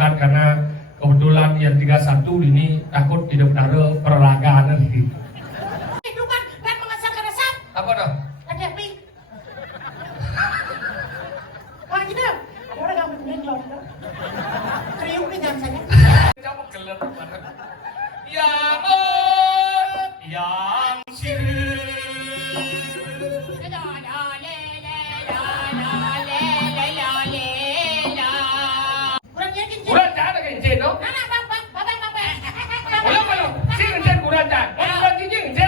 sungkan karena kebetulan yang 31 ini takut tidak ada perlagaan nih. Kehidupan dan mengasahkan resep. Apa dah? Ada api. Wah gitu. Ada orang yang mengenlon. Kriuk nih jangan saja. Coba gelet banget. Yang yang sirih. Kurang jangan ada kencing dong. Ulang belum? Si kencing kurang jangan. Kurang kencing kencing.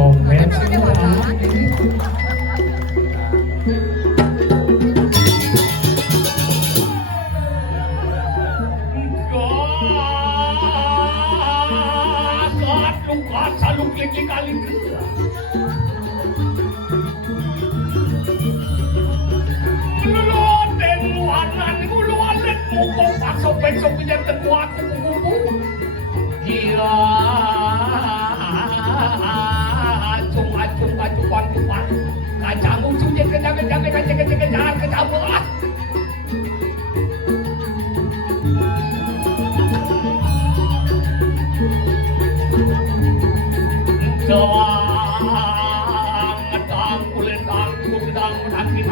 Komen semua. Saluk lagi kali ke. Loloten luanan luanet mukong pasok besok yang kedua kuku. Gila. Acung kacang ujung je kejar kecabur. Ngedang kuledang kudang hati.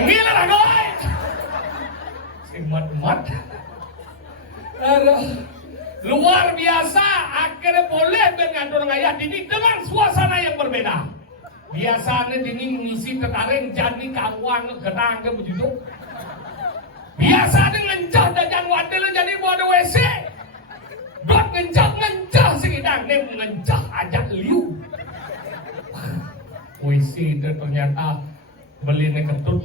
Gila lah doi. Mat. Luar biasa, akhirnya boleh dengan orang ayah didik dengan suasana yang berbeda. Biasanya dingin ngisi tertaring jadi kawan genang ke begitu. Biasanya ngencah dan wadil jadi bodoh WC. Dot ngencah segidang nem ngencah ajak liu. WC itu ternyata beli ketut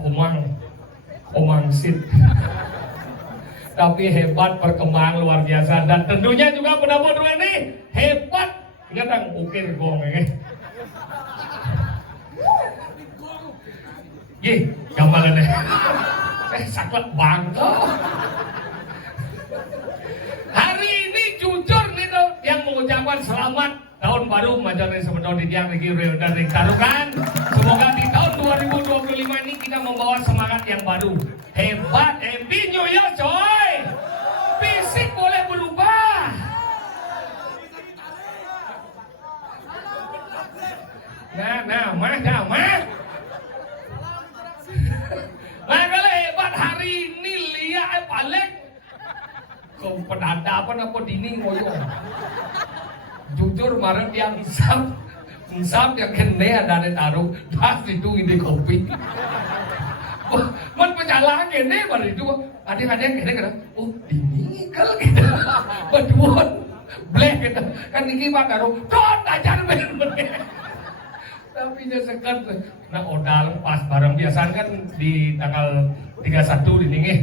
omang sit. Tapi hebat perkembangan luar biasa dan tentunya juga mudah-mudahan ini hebat. Ingat ang ukir gong gambaran saklek bangga. Hari ini jujur nih tuh yang mengucapkan selamat tahun baru majalahnya sebetulnya di tiang Riki Real dan Tarukan. Semoga di tahun 2025 ini kita membawa semangat yang baru. Hebat, happy new year coy. Fisik boleh berubah. Mah. Makanya hebat hari ini lihat balik. Kau penadapan apa dini ngoyo. Jujur kemarin dia insap yang kene ada taruh pas itu ide kopi. Man pecalang kene baru itu adik-adik kene kena. Oh dini kalau kita berduaan black kita kan ini pak taruh. Don ajar bener. Tapi dia sekat, nah odal pas barang biasanya kan di tanggal 31 ini nih.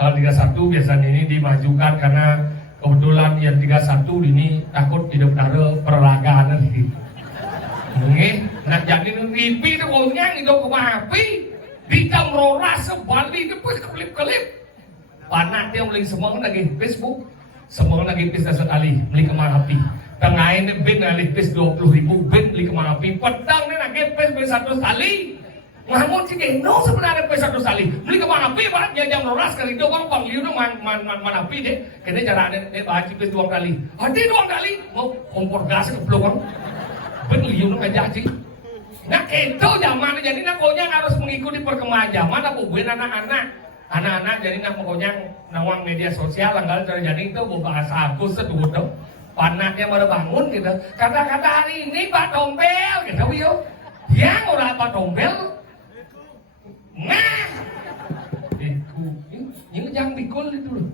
Tanggal 31 biasanya ini dimajukan karena kebetulan yang 31 ini takut tidak ada perlagaan lagi. Nih, nah jadi ripi itu ngonyang itu kemapi di jam roras sebalik itu pun kelip-kelip. Panak dia mulai semua lagi Facebook, semua lagi bisa sekali beli kemapi. Tengah ini bin alipis 20.000 bin beli kemana pi pedang ini lagi pes satu kali ngamun sih no sebenarnya pes satu kali beli kemana pi pak dia jam roras kali itu bang liu dong man api deh kita cara deh baca pes 2 kali hati 2 kali mau kompor gas ke peluang bin liu dong aja sih nah itu zaman jadi nak pokoknya harus mengikuti perkembangan zaman apa buat anak-anak jadi nak pokoknya nawang media sosial langgal terjadi itu bahasa aku sedut dong. Panaknya baru bangun gitu. Kata-kata hari ini Pak Dompel gitu yo. Yang orang Pak Dompel. Nah. Ini jangan pikul itu loh.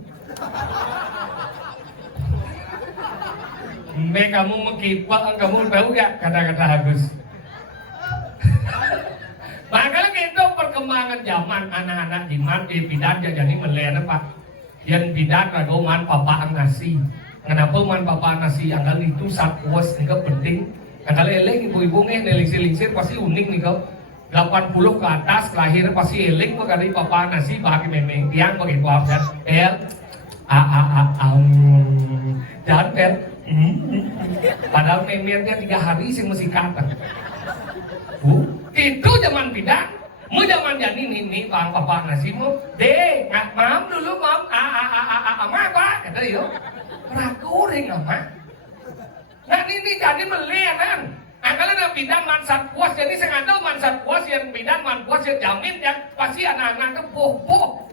Mbak kamu mengkipak, kamu tahu gak kata-kata Agus? Makanya itu perkembangan zaman anak-anak jimat di bidan jadi melena Pak. Yang bidan ragoman papa nasi. Kenapa man papa nasi anggal itu saat puas nih kau penting. Anggal eleng ibu-ibu nih nelingsir pasti unik nih kau. 80 ke atas lahir pasti eleng kok dari papa nasi bagi memeng tiang bagi kuah dan jangan pel. Padahal memengnya 3 hari sih masih kata. Itu zaman bidan. Mu zaman jadi ini bang papa nasi mu deh mam dulu mam apa kata yo. Ragu ring apa? Nah ini jadi melihat kalau nak bidang mansat puas jadi sengaja mansat puas yang bidang man puas yang jamin yang pasti anak-anak itu boh.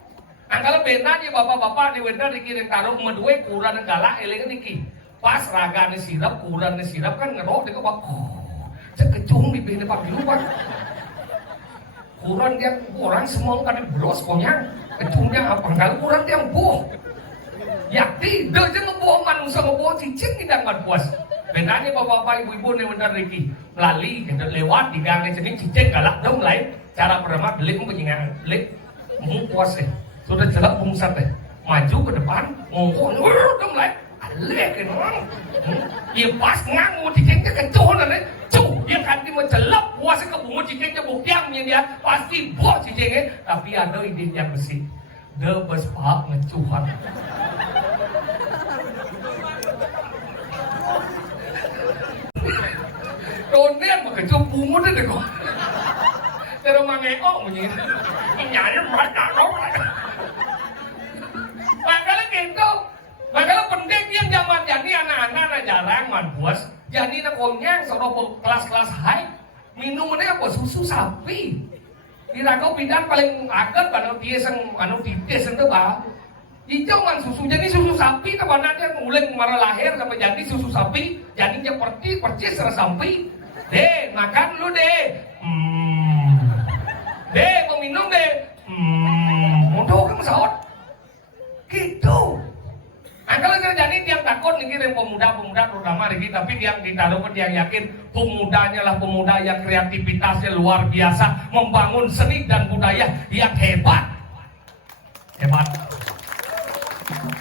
Kalau benar ya bapak-bapak di benar dikirim taruh medue kurang galak eling niki. Pas raga ni sirap kurang ni sirap kan ngerok dia kok cekecung di bini pak lupa. Kurang dia orang semua kan bros konyang kecungnya apa kalau kurang dia boh. Yakti, dia ngebuah manusia ngebuah cicing tidak puas. Bedanya bapak-bapak ibu-ibu nih benar Riki melalui kita lewat di gang ini cicing galak dong lain cara pertama beli pengingat beli puas deh sudah jelas pungsat deh maju ke depan ngomong dong lain alek kan orang ya pas ngangu cicingnya kecuh nanti cuh dia kan dia mencelap puas ke bunga cicingnya buktiangnya dia pasti buah cicingnya tapi ada ide yang besi dia bespak ngecuhan. Donen pakai cumpungan deh kok. Terus mangeok begini. Nyari mereka dong. Makanya gitu. Makanya penting yang zaman jadi anak-anak jarang man puas. Jadi nak konyang seorang kelas-kelas high minumannya apa susu sapi. Diragau bidan paling agak pada tieseng anu titis itu bah. Hijau man susu jadi susu sapi kebanyakan mulai kemarin lahir sampai jadi susu sapi jadi seperti percis sapi. Deh, makan lu deh. Deh, mau minum deh. Mau kan pesawat. Gitu. Nah, kalau jadi tiang takut nih yang pemuda-pemuda terutama nih, tapi yang ditaruh yang yakin pemudanya lah pemuda yang kreativitasnya luar biasa, membangun seni dan budaya yang hebat.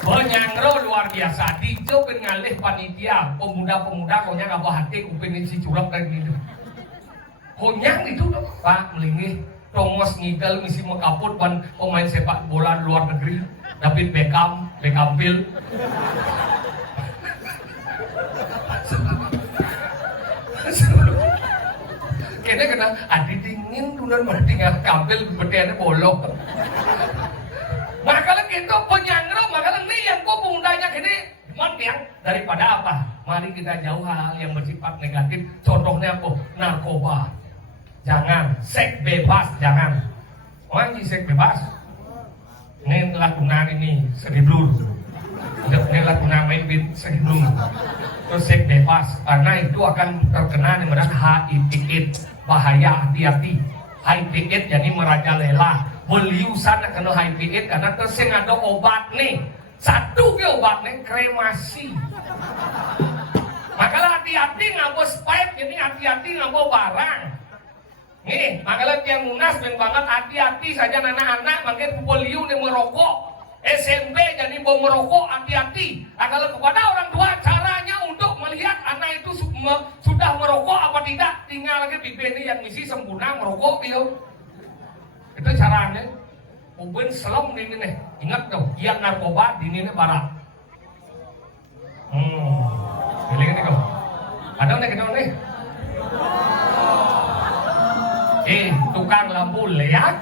Penyangro luar biasa, dijo ngalih panitia pemuda-pemuda konya nggak bawa hati kupingin si curap dan gitu. Konyang itu Pak melingih Tomos ngigel misi mekaput ban pemain sepak bola luar negeri David Beckham Bill. Kayaknya kena adi dingin tuh dan tinggal kampil bedanya bolong. Makalah gitu penyangro, makalah nih yang kok pemudanya gini yang daripada apa? Mari kita jauh hal yang bersifat negatif. Contohnya apa? Narkoba. Jangan, seks bebas, jangan. Orang seks bebas. Ini lagu ini seribu. Ini lagu main bit seribu. Terus seks bebas, karena itu akan terkena dengan HIV/AIDS. Bahaya, hati-hati. HIV/AIDS jadi merajalela. Beliusan kena HIV/AIDS karena tersing ada obat nih. Satu ke obatnya kremasi. Makalah hati-hati ngabo pipe, jadi hati-hati ngabo barang. Nih, makalah yang munas yang banget hati-hati saja anak-anak makin polio yang merokok. SMP jadi mau merokok, hati-hati. Nah, kalau kepada orang tua caranya untuk melihat anak itu sudah merokok apa tidak, tinggal lagi bibirnya yang misi sempurna merokok dia. Itu caranya. Mungkin selom ini nih, ingat dong, yang narkoba di ini barat. Pilih ini kok. Ada nih kita nih. Tukang lampu lihat.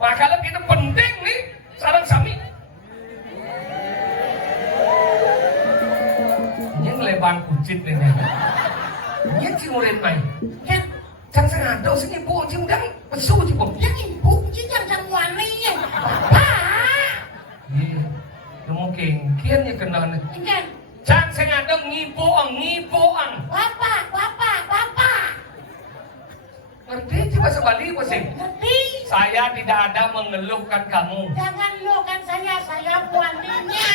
Wah, kalau kita penting nih, sarang sami. Ini ngelebang kucit nih. Ini cimurin main. Kan, can sengaja sini bu, cimdang pesu cipom. Yang ibu yang wani ya. Iya, mungkin kiannya kenal. Ikan. Can sengaja ngipoang. Bapak. Ngerti coba sebalik sih. Ngerti. Saya tidak ada mengeluhkan kamu. Jangan lo kan saya waninya.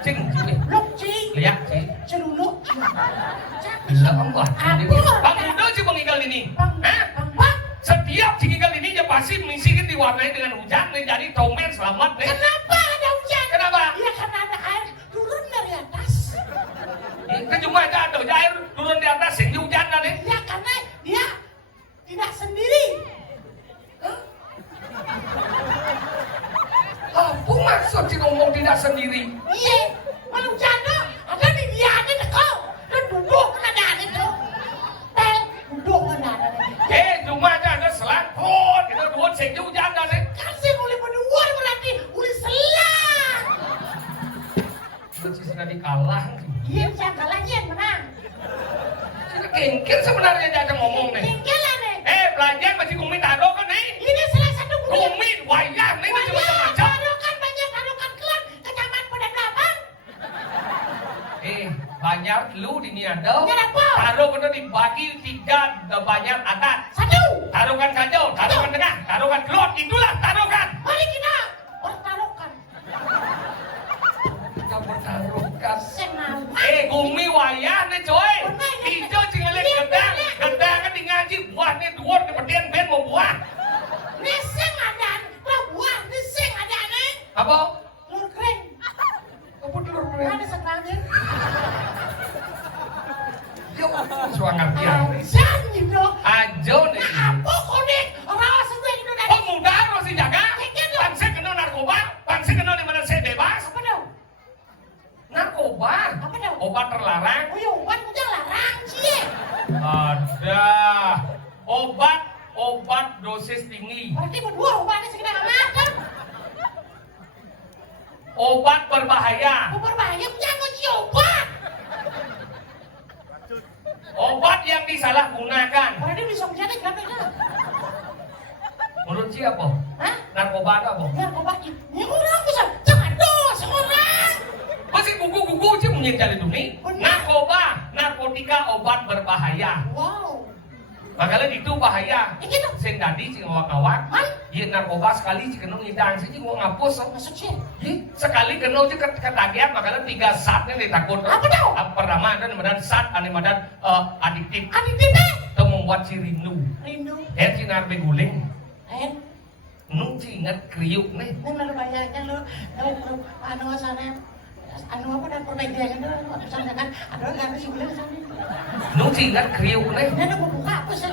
Cing. Luk cing. Lihat cing. Celuluk. Bila membuat. Apa? Bang Muda sih mengigal ini. Bang. Setiap cinggal ini dia pasti mengisi diwarnai dengan hujan menjadi tomen selamat deh. Kenapa ada hujan? Kenapa? Ya karena ada air turun dari atas. Itu cuma ada air turun di atas yang hujan deh. Ya karena dia tidak sendiri. Apa maksud sih ngomong tidak sendiri? Iya, kalau hujan ada di dia ada kau. Dan duduk ada itu. Duduk ada. Cuma ada selangkut, kita buat sing hujan deh. Kasih boleh berdua berarti boleh selang. Masih sudah dikalah. Iya, saya kalahnya yang menang. Sudah kengkel sebenarnya dia ngomong nih. Tinggalan nih. Belajar masih kumit ado kan nih? Ini salah satu Kumit wayang nih macam-macam. Taruhkan banyak taruhkan kelan kecaman pada belakang. Banyak lu di ni ada. Kenapa? Taruh kena dibagi 3 banyak atas. 1. Taruhkan saja, taruhkan tengah, taruhkan keluar, itulah taruhkan. Mari kita bertaruhkan. Kita bertaruhkan. Senang. Gumi wayah nih coy. Hijau cinggalin gedang kan di ngaji buah nih dua di pedian ben mau buah. Neseng ada, buah neseng ada nih. Apa? Telur kering. Apa telur kering? Ada setelahnya. Yo, suangan dia. Janji dong. Ajo nih. Apa konek? Orang semua itu dari. Pemuda harus dijaga. Bangsa kena narkoba, bangsa kena di mana saya bebas. Apa dong? Narkoba. Apa dong? Obat terlarang. Oh ya, obat udah larang sih. Ada obat dosis tinggi. Berarti berdua obatnya sekedar makan. Obat berbahaya. Berbahaya jangan sih obat. Obat yang disalahgunakan. Berarti bisa menjadi kenapa itu? Menurut siapa? Hah? Narkoba ada apa? Narkoba ini orang bisa jangan dos orang. Masih buku-buku sih menjadi dunia. Narkoba narkotika obat berbahaya. Wow. Makanya itu bahaya. Ini tuh. Sing tadi sing ngawak-ngawak. Man. Iya narkoba sekali sih kena ngidang sih gua ngapus. Masuk sih. Iya sekali kena aja ketagihan makanya 3 saat nih ditakut. Apa tahu? Pertama ada medan saat, ane medan adiktif. Adiktif eh? Itu membuat si rindu. Rindu. Sinar beguling. Nu ingat kriuk nih. lu bayangkan lu anu sana anu apa dan perbedaan itu misalnya kan ada nggak ada sih boleh sana. Ingat kriuk nih. Dia udah buka apa sih?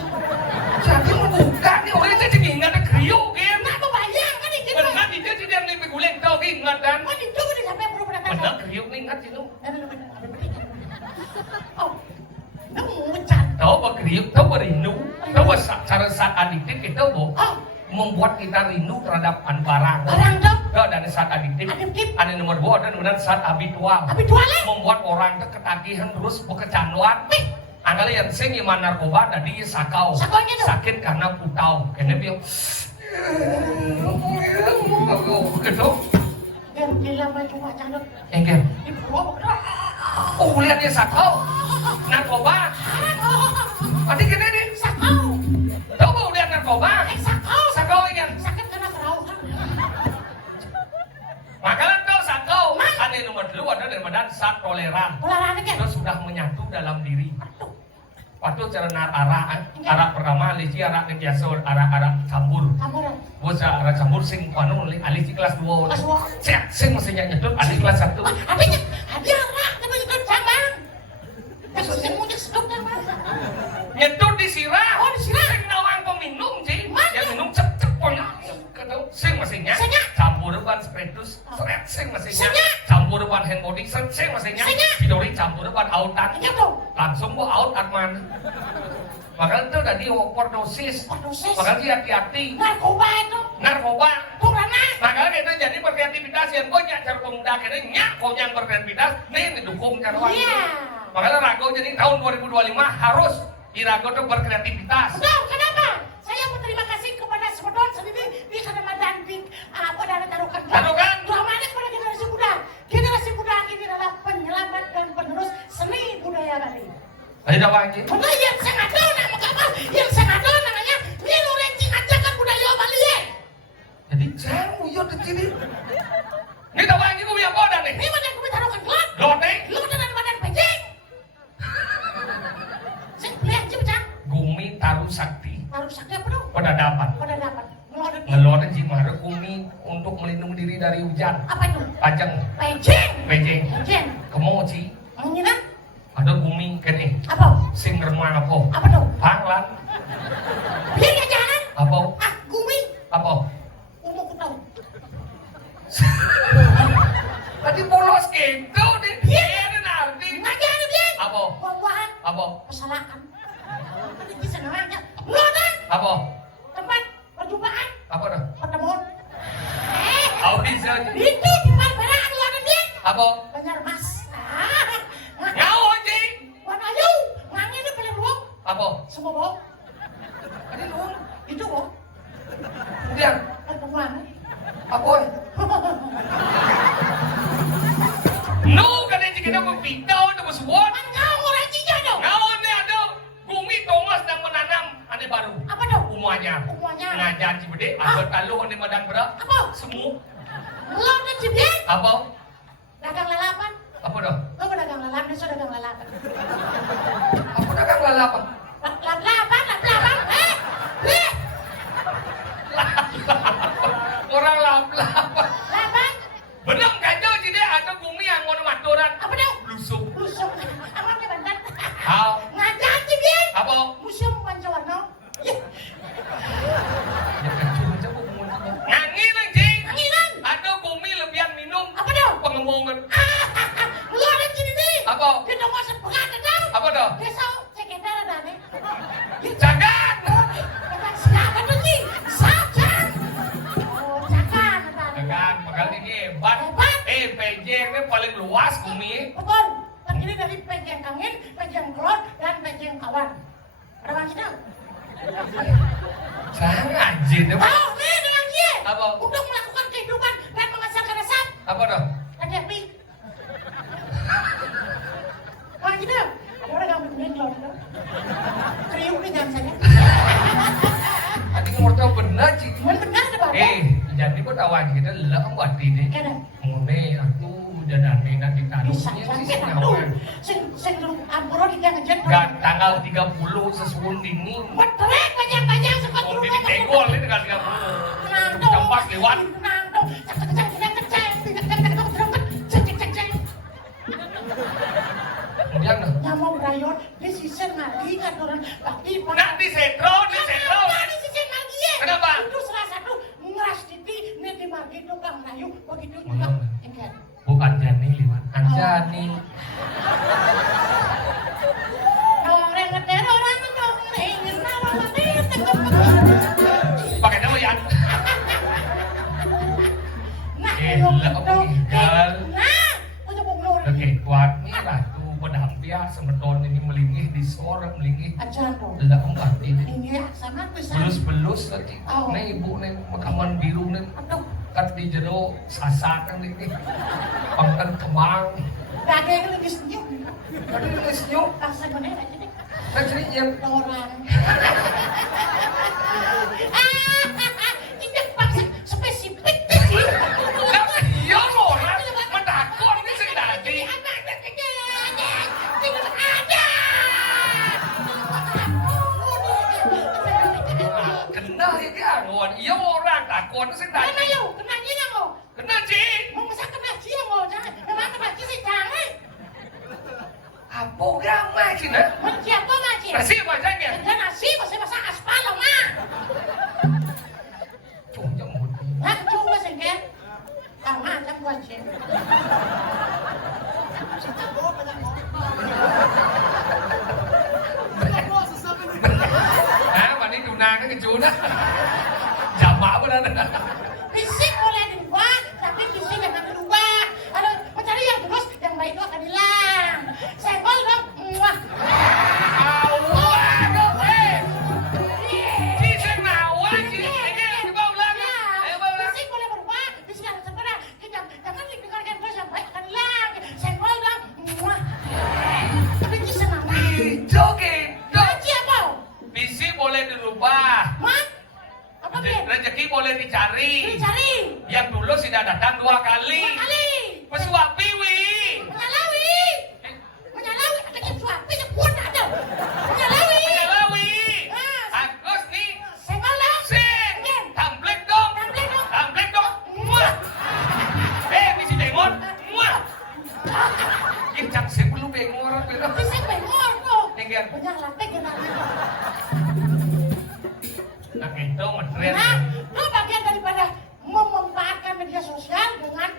Jadi mau buka nih orang itu jadi ingat kriuk kan? Nggak bayangkan ini. Benar dia tidak nih beguling tahu ingat dan. Oh itu kan sampai perlu pernah. Benar kriuk nih ingat itu. Oh, kamu mencat. Tahu apa kriuk? Tahu apa rindu? Tahu apa cara saat adiktif itu bu? Membuat kita rindu terhadap barang. Barang dong. Ya, dan saat adiktif. Ada nomor 2 dan kemudian saat habitual. Habitualnya? Membuat orang itu ketagihan terus kecanduan. Angkala yang sing iman narkoba tadi sakau. Sakaunya tuh. Sakit karena putau. Kena bilang. Begitu. Yang gila macam macam tu. Engger. Di bawah. Oh, lihat dia sakau. Narkoba. Tadi kena nih. Sakau. Coba lihat narkoba. Sakau. Sakau ingin. Sakit kena perahu. Makanya tahu sakau. Ada nomor 2 ada daripada saat toleran. Toleran kan? Itu sudah menyatu dalam diri. Waktu cara arah pertama alisi arah kebiasa arah campur. Campuran. Bos arah campur sing panu alisi kelas 2. Kelas 2. Cek sing mestinya nyetut alisi kelas 1. Adanya ada arah tapi itu cabang. Maksudnya punya sedok kan? Nyetut disirah. Oh disirah. Sing nawang peminum sih. Mana? Yang minum cep pokoknya. Ketemu sing mestinya. Campur ban spiritus. Sing mestinya. Campur ban hand body. Sing mestinya. Vidori campur ban autan. Langsung gua out Atman. Makanya itu udah di overdosis. Makanya hati-hati. Narkoba itu. Narkoba. Turana. Makanya kita jadi berkreativitas yang banyak cara pemuda kita nyak kau yang berkreativitas nih didukung cara wangi. Iya. Makanya Rago jadi tahun 2025 harus di Rago tuh berkreativitas. Betul, kenapa? Saya berterima kasih kepada Sebedon sendiri di Kadamadan di apa dari taruhkan. Taruhkan. Doakannya kepada generasi muda. Generasi muda ini adalah penyelamat dan penerus seni budaya Bali. Ayo dah wangi. Betul yang sangat tahu nama kapal, yang sangat tahu namanya Nilo Rencing ajakan budaya Bali ya. Jadi jangan uyut di sini. Ini dah wangi gue yang bodoh nih. Ini mana yang gue taruhkan gelap? Lot nih. Lu dengan badan pejeng. Saya lihat cipta. Gumi taruh sakti. Taruh sakti apa dong? Pada dapat. Pada dapat. Ngeluarin jimara gumi untuk melindungi diri dari hujan. Apa itu? Pajang. Pejeng. Pejeng. Pejeng. Kemoci. Menginap? Ada gumi kene. Apa? Sing remang apa? Apa tuh? Panglan. Biar ya jangan. Apa? Ah, gumi. Apa? Umur ku tahu. Tadi polos gitu nih. Iya, nanti. Ngajarin dia. Apa? Buah-buahan. Apa? Pesalakan. Ini bisa namanya. Lodan. Apa? Tempat perjumpaan. Apa dah? Pertemuan. Oh, bisa. Itu tempat perang lodan dia. Apa? Banyak mas. Ngau aja. Warna ayu. Ngangin ini paling luang. Apa? Semua bohong. Tadi lu. Itu bohong. Kemudian. Pertemuan. Apa? No, kada kita mempitau itu bersuat. Engkau orang cincang dong. Ngau ini ada bumi Thomas dan menanam ane baru. Apa dong? Umuanya. Umuanya. Ngajar cibede. Ada taluh ane madang berak. Apa? Semu. Lodan cibet. Apa? Dagang lalapan. Apa dah? Lo mau dagang lalapan, dia sudah dagang lalapan. Apa dagang lalapan? Lalapan. Eh. Orang lalapan. Lapan. Benang kacau jadi ada bumi yang ngono maturan. Apa dong? Lusuk. Lusuk. Amangnya bantan. Hal. Ngajar cibet. Apa? Museum Pancawarna. Ya kacau macam ngangin lagi. Anginan. Ada bumi lebihan minum. Apa dong? Pengemongan. Lu ada sini nih. Apa? Kita mau sepekan ada. Apa dah? Desa sekitar ada nih. Jangan. Siapa tuh sih? Sajan. Oh, cakan ada. Jangan. Bakal ini hebat. Hebat. PJ ini paling luas bumi. Betul. Terdiri dari pejeng angin, pejeng klot, dan pejeng kawan. Ada lagi dong? Jangan aja deh. Oh, nih ada lagi. Apa? Untuk melakukan kehidupan dan menghasilkan resep. Apa dah? Ada api. Lagi dong. Ada orang yang kawan kita lah buat ini. Kene. Ngene aku jadane nanti taruhnya sih senawan. Sing ampura dijangan Gak tanggal 30 sesuun ini. Betrek banyak-banyak sekat Mau rumah. bibit tenggol ini tanggal 30. Tempat lewat. Kemudian Nyamau rayon di sisir lagi kan orang lagi nanti sentro, di sentro. di sisir lagi ya. Kenapa? Itu salah satu ngeras titi nih margi tukang rayu begitu juga. Ngomong. Enggak. Bukan Jani lewat. Anjani. Orang ngeter orang ngomong ingin tahu Pakai nama ya. Nah, Nah, oke, kuat nih ratu pedampia semeton ini melingih di seorang melingih. aja dong. Tidak empat ini. Ini sama bisa. Belus tadi. Nih ibu nih makaman biru nih. Aduh, Kat di jero sasakan ini. Pangkan kemang. gak ada yang lagi senyum. Tadi ini senyum. Rasa bener aja deh. Kan ceritanya. Orang. Ini paksa spesifik sih. Nah, iya orang. Mendakon ini sih tadi. Kena ya kan? Iya orang takon sih tadi. Kena yuk, kena dia mau. Kena Ci. Mau masa kena dia mau jangan. Memang kena dia sih jangan. Apa gama Ci nah? Menci apa ngaji? Nasi macamnya. Dan nasi masih masak aspal loh mah. Cuma mudi. Hah, coba sengket. Sama aja buat sih. Hah, mani tunang ke cuna. Jamak benar. Fisik boleh dirubah, tapi fisik jangan dirubah. Kalau mencari yang terus, yang baik itu akan hilang. Senggol dong. Wah. Fisik boleh berubah, fisik harus sempurna. Jangan didengarkan terus yang baik akan hilang. Senggol dong. Wah. Tapi itu senang. Ngaji apa? Visi boleh dirubah, Mak? Apa Ben? rezeki boleh dicari. Cari. Yang dulu sudah datang 2 kali. Kali. Pesuapi wi. Menyalawi. Menyalawi. Ada yang suapi, yang kuat ada. Menyalawi. Menyalawi. Ah. Agus nih. Senggol dong. Sing. Sing. Tamplek dong. Tamplek dong. Tamplek dong. Muah. Visi dengon. Muah. Incang sih belum dengon. Fisik bengor tuh. Tinggal. Banyak latih kita. Nah itu material. Nah, itu bagian daripada memanfaatkan media sosial dengan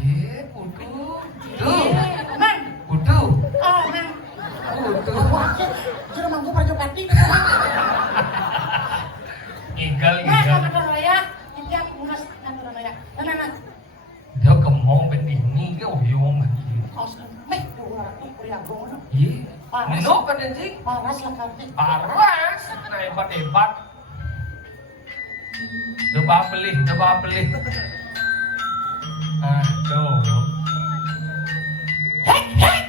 Iya, kudu. Tuh. Mang. Kudu. Oh, Mang. Kudu. Wah, sudah mampu Pati. Igal. Nah, kalau raya, ini yang munas kantor raya. Nah. Dia kemong bendini ke oyong lagi. Meh, 200 pria gono. Iya. Nino kan anjing. Paras lah kan. Paras. Nah hebat. Coba beli. Aduh. Hei. Yes.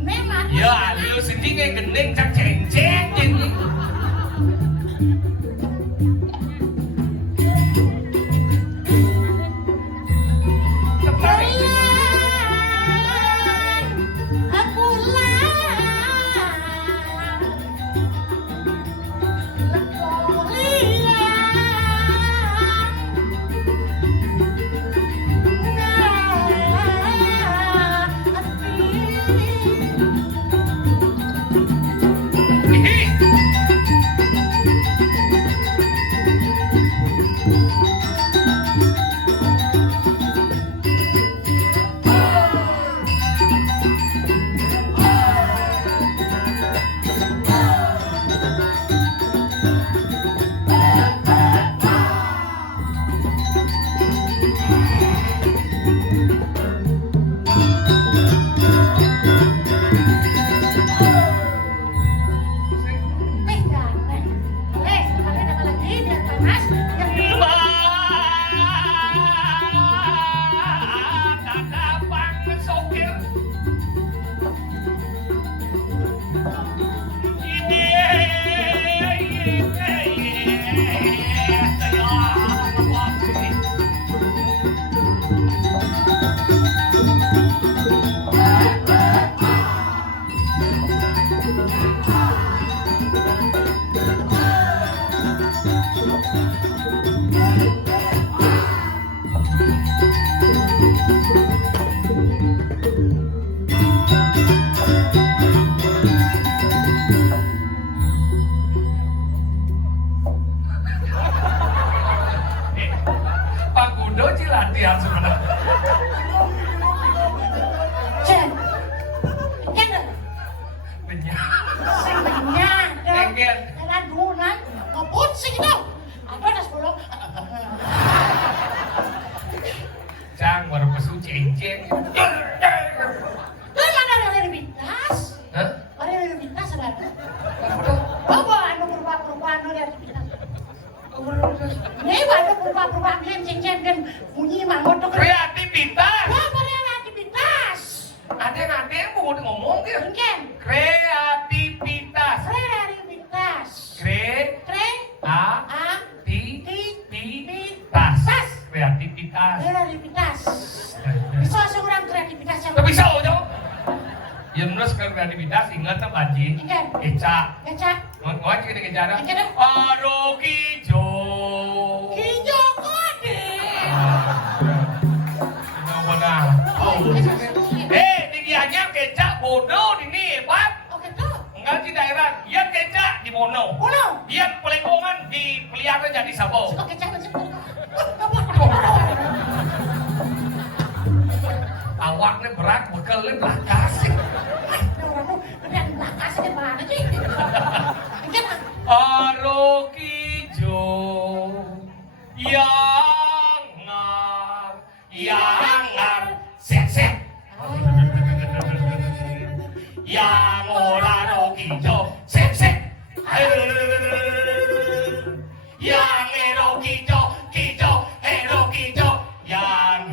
Memang. Ya, lu sendiri kayak gending cak ceng ini. latihan sebenarnya. Jen. Jen. Benyang. Sing benyang. Enggen. Jalan dunan. Ngebut sih gitu. Apa das bolong? Cang baru pesu ceng-ceng. Lu mana ada bintas? Hah? Ada bintas ada. Oh, anu berubah-ubah anu dari bintas. Nih, ada berubah-ubah ceng-ceng kan bunyi mangot tuh. Kreativitas. Wah, kreativitas. Ada yang mau ngomong dia. Mungkin. Kreativitas. Kreativitas. Kre Kre. A A. Ti Ti. Tivitas. Kreativitas. Kreativitas. Bisa seorang kreativitas yang. Tapi bisa aja. Ya menurut kreativitas ingat tak banjir. Ingat. Eca. Ngaca. Ngomong aja kita kejar. Ngaca dah. Aro kijo. Hijau kode. Benar. Digianya kecap bodoh ini, Pak. Oke tuh. Enggak di daerah, dia kecap di Bono. Bono. Dia pelekongan dipelihara jadi sabo. Oke jangan sebut. Awaknya berat, bekelnya belakas. Kemudian belakang saja mana sih? Mungkin Aro kijo yangar, set. Yang ora ro kijo, set. Yang ero kijo, ero kijo. Yang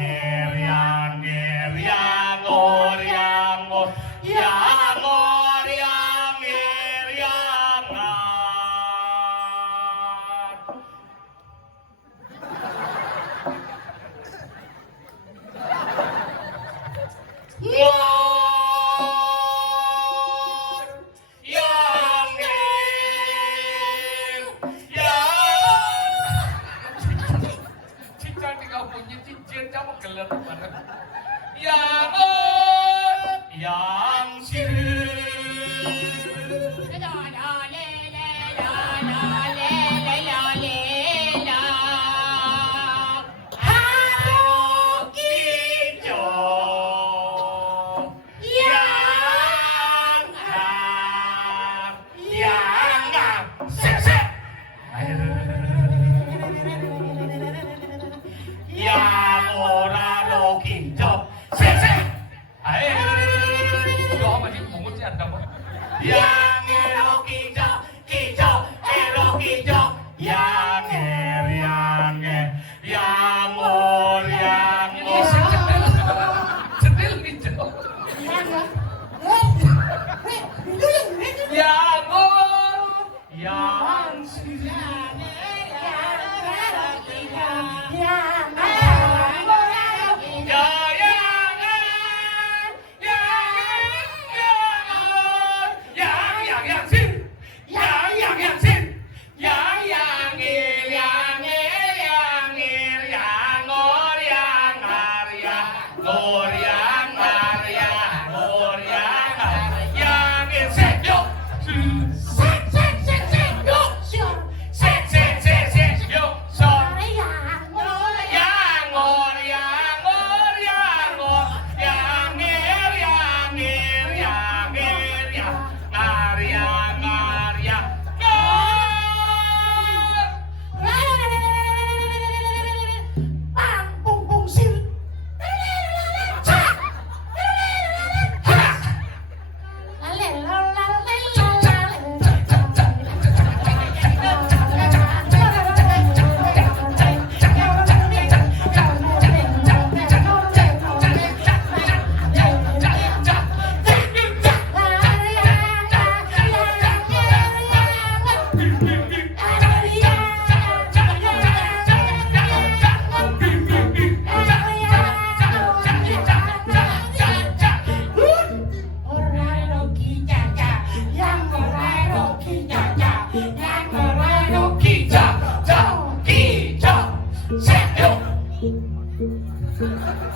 or, yang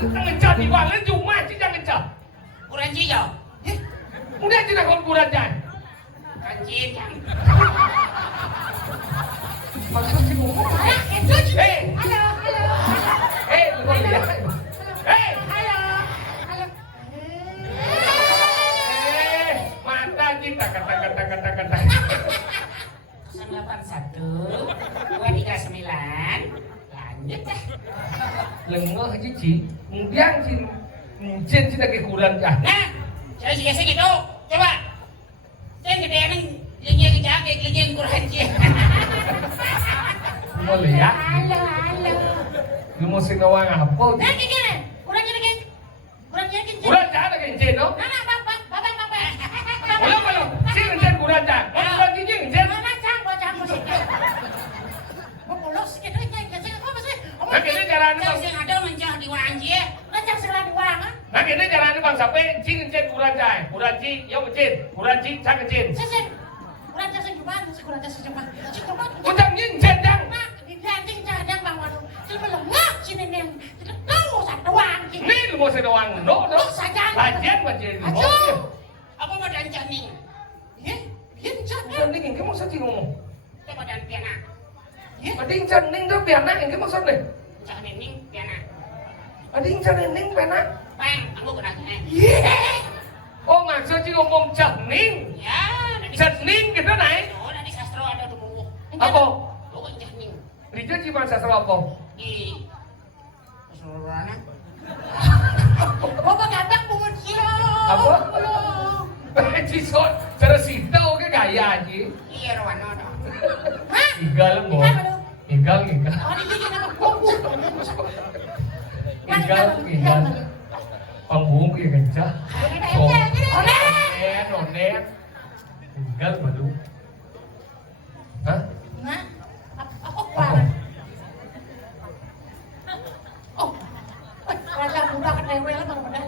Ngejar di mana cuma cina ngejar. Kurang ciyo. Udah cina kon kurang jan. Kancing kan. Maksud si ngomong. Halo. Hei, lengah aja Ci, biang Ci, Cin Ci lagi kurang ya. Nah, saya sih gitu. Coba. Saya gede neng yang jaga yang kurang Ci. Boleh ya? Halo. Lu mau sinawang apa? Nah, gini. Kurang yakin. Kurang jangan lagi Cin, no? Nah, bapak. Belum. Cin kurang jangan. Kurang Cin. Mana cang musik. Bolos gitu apa sih? Nah, kini jalan bang. Saya ada mencah di warang Ci. Mencah segala di warang ah. Nah, kini jalan bang sampai Cin kurang jangan. Kurang Ci, yo Cin. Kurang Ci, cak Cin. Saya kurang jasa cuma. Cuma. Udah Cin jang. Nah, di janting jangan bang waduh. Saya belum ngak sini nih. Kita tahu satu doang. Nih lu mau sinawang, no. Saja. Lajian macam ini. Aduh. Apa badan janing? Ya, cak. Janing ini maksud Ci ngomong. Itu badan piana. Ya, Ading janing tu piana ini maksud ni. janing piana. Ading janing piana. Bang, aku kena kena. Oh maksud Ci ngomong janing. Ya, dari Janing kita naik. oh dari sastra ada tuh. Apa? Lu kan janing. Dia cuma sastra apa? Di keseluruhannya. Bapak gampang bungut silo. Apa? Cisot, cara sitau ke gaya aja. Iya, Rowana dong. Hah? Igal mo. Igal. Oh, di sini nama kubu. Igal. Panggung ya kencah. Onet. Igal baru. Hah? Nah, aku kuaran. Oh, raja muda ketewel baru pada.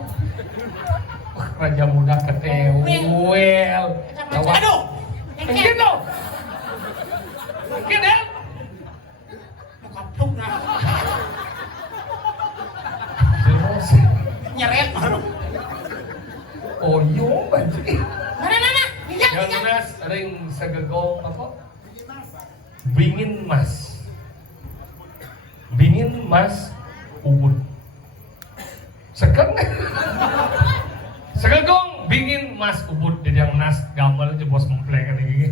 Raja muda ketewel. Aduh, Mungkin lo. Mungkin ya. kapluk nah. Nyeret baru. Oh yo banci. Mana? Yang nas ring segegong apa? Bingin mas ubud. Segegong bingin mas ubud jadi yang nas gambar aja bos memplek kan ini.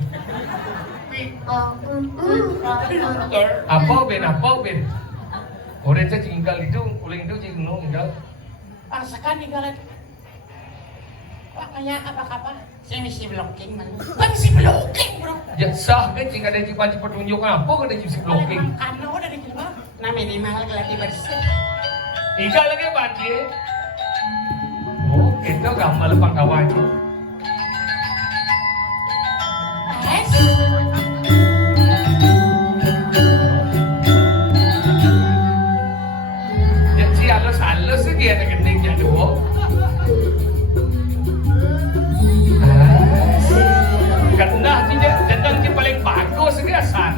Apa ben? Orang itu tinggal itu, uling itu tinggal. Paksakan tinggal. Pak kayak apa-apa? Saya mesti blocking man. Mesti blocking bro. Ya sah kan jika ada cipan petunjuk apa kan ada cipan blocking. Karena udah di rumah. Nah minimal kelihatan bersih. Tinggal lagi banci. Oh kita gambar pangkawan. Jadi halus sih dia ada gending jadi oh. Kendah tidak jendang yang paling bagus ini asal.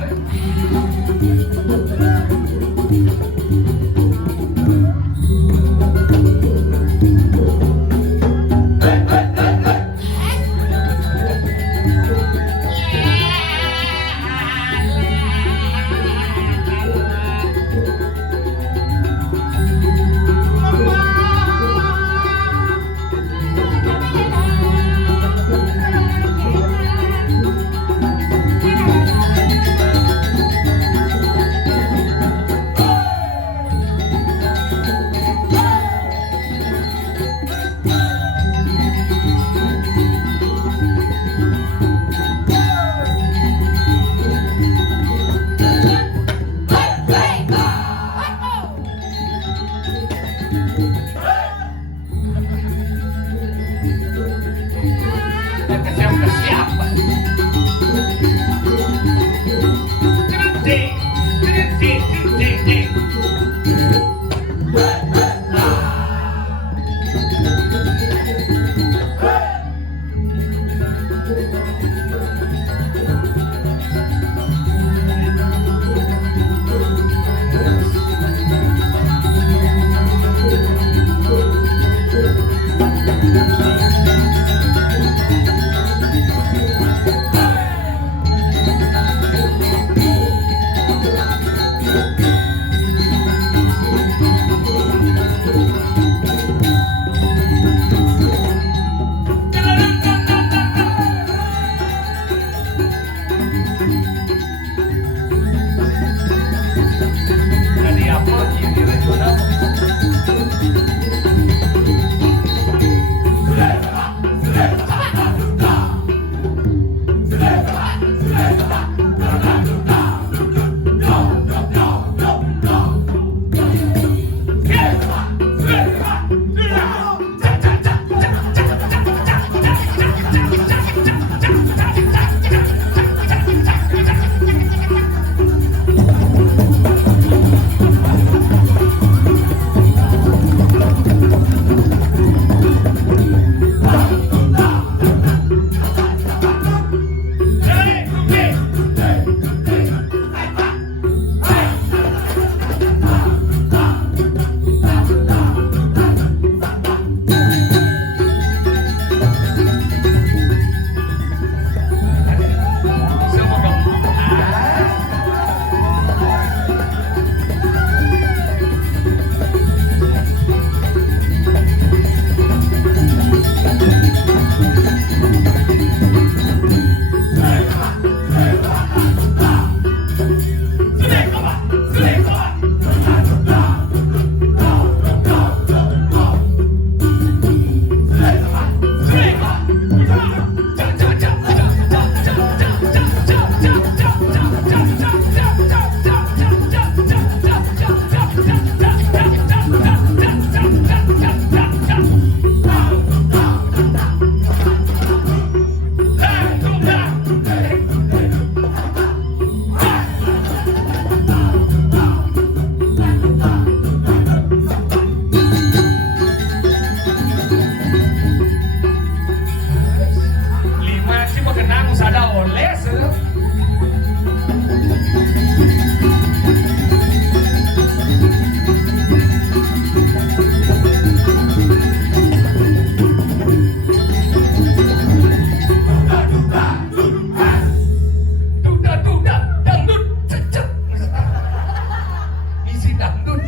dangdut.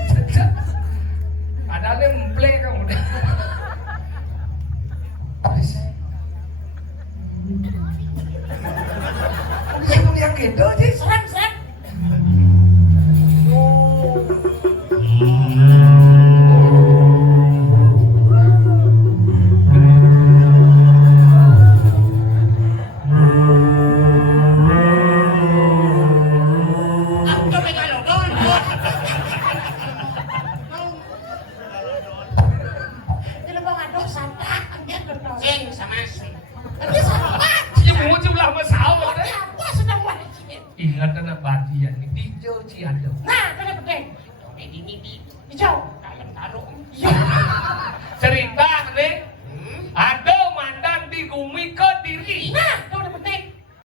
Padahal emplek kamu udah. Kamu yang gitu sih. Serem. Aku megalodon. Ini mau ngadu santak, dia betul. Sing sama sing. Ini sama. Yang mau jumlah masalah deh. Apa sedang wajib? Ingat anak batian ini hijau ciado. Nah, kena penting. Ini hijau. Dalam taruh.